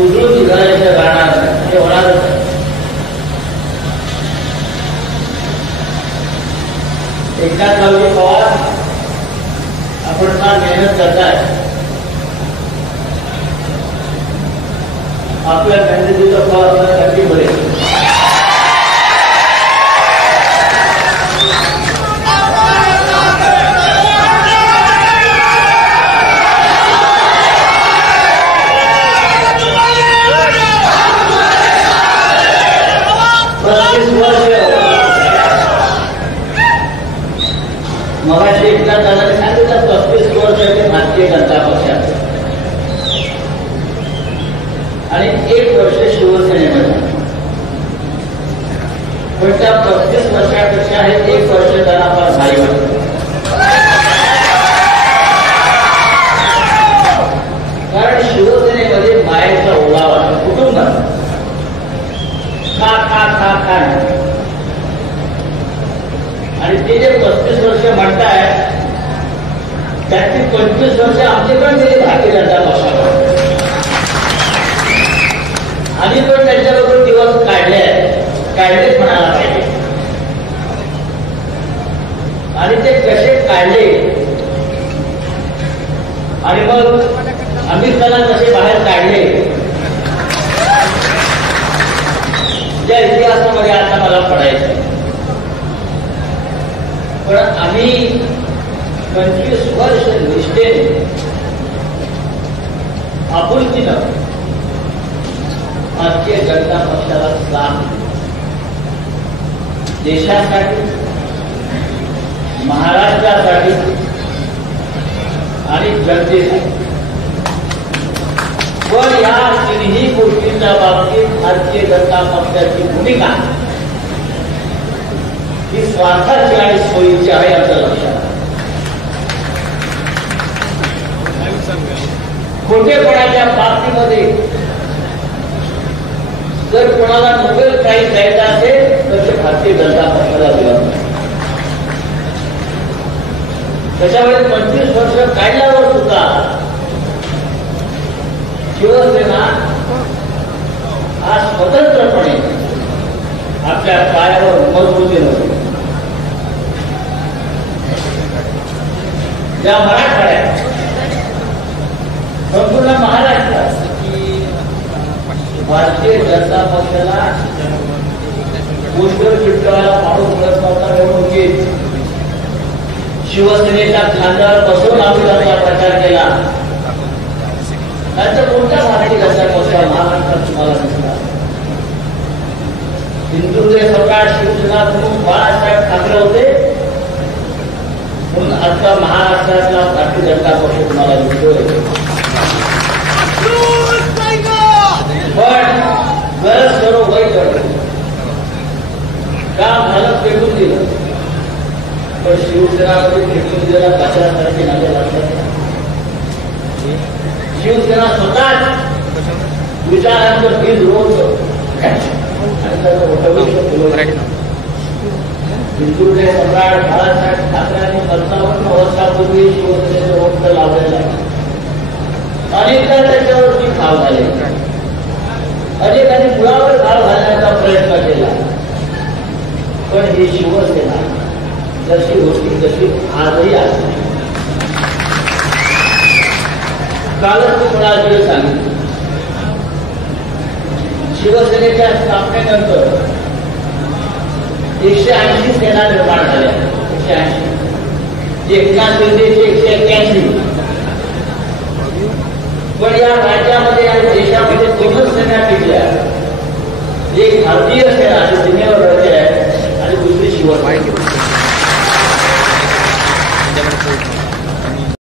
उजळून निघाल्याचं राहणार हे होणारच आहे. एकनाथ रावजी पवार आपण फार मेहनत करताय. आपल्या मेहनतीचं फळ आपल्याला नक्की मिळेल. मगाशी एकनाथ दादांनी सांगितलं 35 वर्ष ते भारतीय जनता पक्षात आणि 1 वर्ष शिवसेनेमध्ये. पण त्या 35 वर्षापेक्षा हे 1 वर्ष त्यांना फार भारी वाटतं. कारण शिवसेनेमध्ये मायेचा ओलावा कुटुंबात खा खा खा खा आणि ते जे 35 वर्ष म्हणताय त्यातली 25 वर्ष आमच्याकडे गेली भारतीय जनता पक्षाकडे. आम्ही पण त्यांच्याबरोबर दिवस काढलेच म्हणायला पाहिजे. आणि ते कसे काढले आणि मग अमित शहाला कसे बाहेर काढले या इतिहासामध्ये आता मला पडायचं. पण आम्ही 25 वर्ष निष्ठेने आपुलकीनं भारतीय जनता पक्षाला साथ देशासाठी, महाराष्ट्रासाठी आणि जनतेसाठी. पण या तिन्ही गोष्टींच्या बाबतीत भारतीय जनता पक्षाची भूमिका ही स्वार्थाची आणि सोयीची आहे असं लक्षात. खोटेपणाच्या बाबतीमध्ये जर कोणाला नोबेल प्राइज द्यायचा असेल तर ते भारतीय जनता पक्षाला दिलं. त्याच्यामुळे 25 वर्ष काढल्यावर सुद्धा शिवसेना आज स्वतंत्रपणे आपल्या पायावर मजबूतीनं या मराठवाड्यात संपूर्ण महाराष्ट्रात भारतीय जनता पक्षाला पोस्टर चिटकवायला पाडून मिळत नव्हता. निवडणुकीत शिवसेनेच्या खांद्यावर बसून आम्ही त्यांचा प्रचार केला. नंतर कोणत्या भारतीय जनता पक्षाला महाराष्ट्रात तुम्हाला दिसला? हिंदुत्व सरकार शिवसेना म्हणून बाळासाहेब ठाकरे होते म्हणून आता महाराष्ट्रातला भारतीय जनता पक्ष तुम्हाला दिसतोय. पण गरज करो वय करो काम झालं फेकून दिलं. पण शिवसेनामध्ये फेकून दिलेला कशासाठी नव्हे लक्षात. शिवसेना स्वतःच विचारांचं बीज रोवतं हिंदुत्व सम्राट बाळासाहेब ठाकरेंनी 55 वर्षापूर्वी शिवसेनेचं रोप लावलेलं आहे. अनेकदा त्याच्यावरती घाव झाले, अनेकांनी मुळावर घाव घालण्याचा प्रयत्न केला. पण ही शिवसेना जशी होती तशी आजही आहे. कालच तुम्हाला जे सांगितलं शिवसेनेच्या स्थापनेनंतर 180 सेना निर्माण झाल्या. 180 एकनाथ शिंदेचे 181. पण या राज्यामध्ये आणि देशामध्ये 2 सेना टिकल्या. एक भारतीय सेना जी सीमेवर लढते आहे आणि दुसरी शिवसेना.